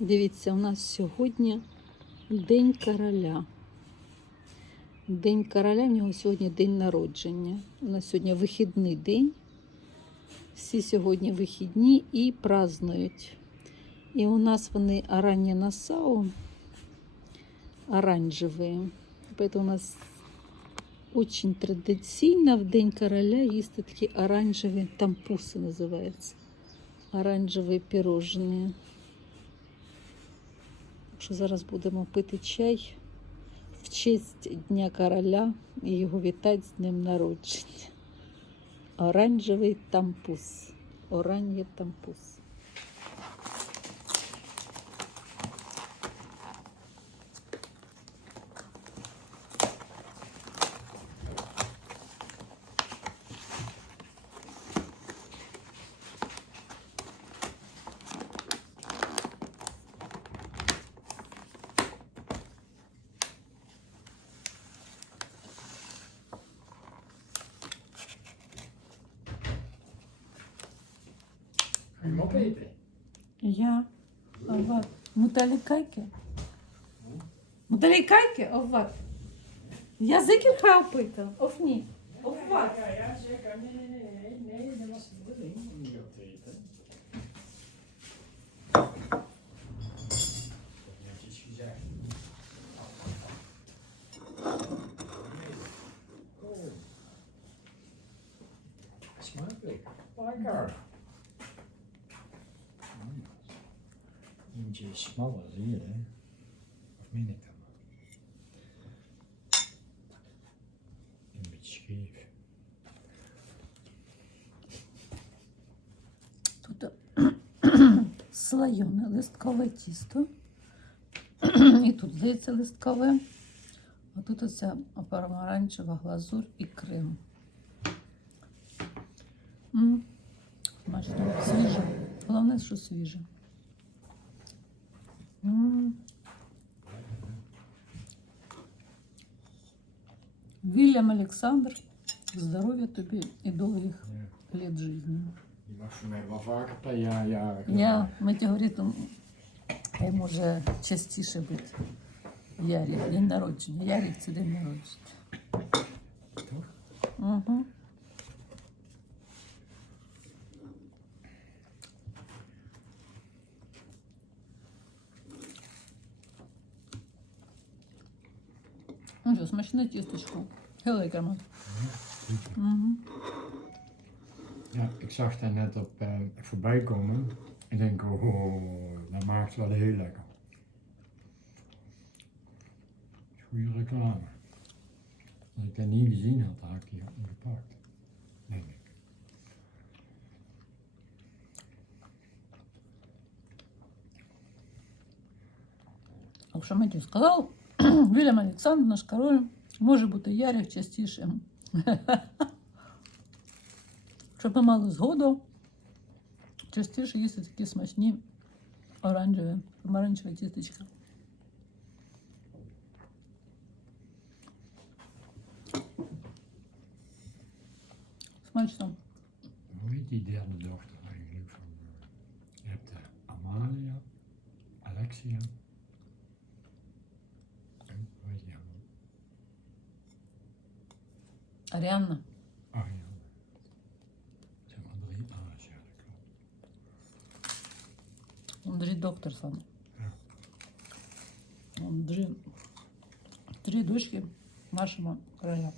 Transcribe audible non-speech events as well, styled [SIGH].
Дивіться, у нас сьогодні День короля. День короля, в нього сьогодні день народження. У нас сьогодні вихідний день. Всі сьогодні вихідні і празднують. І у нас вони оранні насау, оранжеві. Поэтому у нас очень традиційно в День короля їсти такі оранжеві тампуси називаються. Оранжеві пирожні. Що зараз будемо пити чай в честь Дня короля і його вітати з днем народження. Оранжевий тампус. Оран'є тампус. Я Ават. Муталікайки. Муталікайки, Ават. Язики хелпита. Офні. Оват. Smaak ik. Lekker. Eentje is smaller, zie je hè? Of meen ik dat maar? Een beetje scheef. Тут слоєне листкове тісто. І тут, здається, листкове. А тут оця помаранчева глазур і крем. Смачно, свіже. Головне, що свіже. Вільям Олександр, здоров'я тобі і довгих vaker per jaar jarig. Я метеоритом може частіше бути. Ярик, день народження. Ярик це день народження. Угу. Ну що, смачне тістечко. Геликами. Угу. Ja, ik zag daar net op eh, voorbij komen. Ik denk, oh, dat maakt wel heel lekker. Goede reclame. Als ik dat niet gezien had, had ik die ook niet gepakt. Denk ik. А що мені сказав, [CLEARS THROAT] Вільям Олександр, наш король, може бути Ярик частіше. [LAUGHS] Щоб ми мали згоду частіше їсти такі смачні оранжеві, помаранчеві тістечка. Смачно. Heet die derde dochter eigenlijk van... je. Аріанна. Ariane. Zeg maar drie A's, ja, dat klopt. Андрій доктор сам. Ja. Андрій. Три дочки нашого короля.